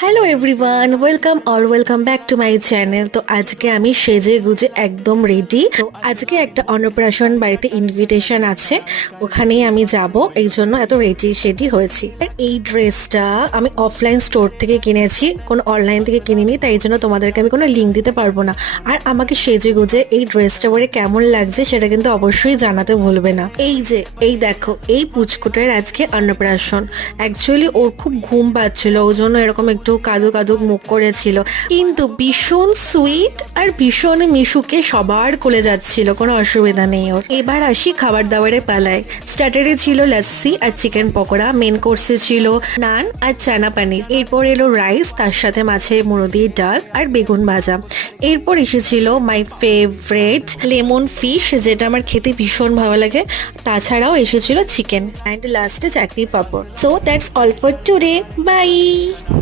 Hello everyone, welcome back to my channel. তো আজকে আমি সেজে গুজে একদম রেডি। তো আজকে একটা অন্নপ্রাশন বাড়িতে ইনভিটেশন আছে, ওখানেই আমি যাব, এই জন্য এত রেডি সেডি হয়েছি। আর এই ড্রেসটা আমি অফলাইন স্টোর থেকে কিনেছি, কোনো অনলাইন থেকে কিনিনি, তাই জন্য তোমাদেরকে আমি কোনো লিঙ্ক দিতে পারবো না। আর আমাকে সেজে গুজে এই ড্রেসটা পরে কেমন লাগছে সেটা কিন্তু অবশ্যই জানাতে ভুলবে না। এই দেখো, এই পুচকুটার আজকে অন্নপ্রাশন। অ্যাকচুয়ালি ওর খুব ঘুম পাচ্ছিল, ওই জন্য এরকম একটু কাদু কাদু মুখ করেছিল, কিন্তু ভীষণ সুইট আর ভীষণ মিশুকে সবার কোলে যাচ্ছিল, কোনো অসুবিধা নেই ওর। এবার আসি খাবার দাবারের পালায়। স্টার্টারে ছিল লাচ্ছি আর চিকেন পকোড়া, মেন কোর্সে ছিল নান আর চানা পানির, এরপর এলো রাইস, তার সাথে মাছের মুড়ো দিয়ে ডাল আর বেগুন ভাজা। এরপর এসেছিল মাই ফেভারিট লেমন ফিশ, যেটা আমার খেতে ভীষণ ভালো লাগে। তাছাড়াও এসেছিল চিকেন অ্যান্ড লাস্টে chutney papad. So that's all for today, by.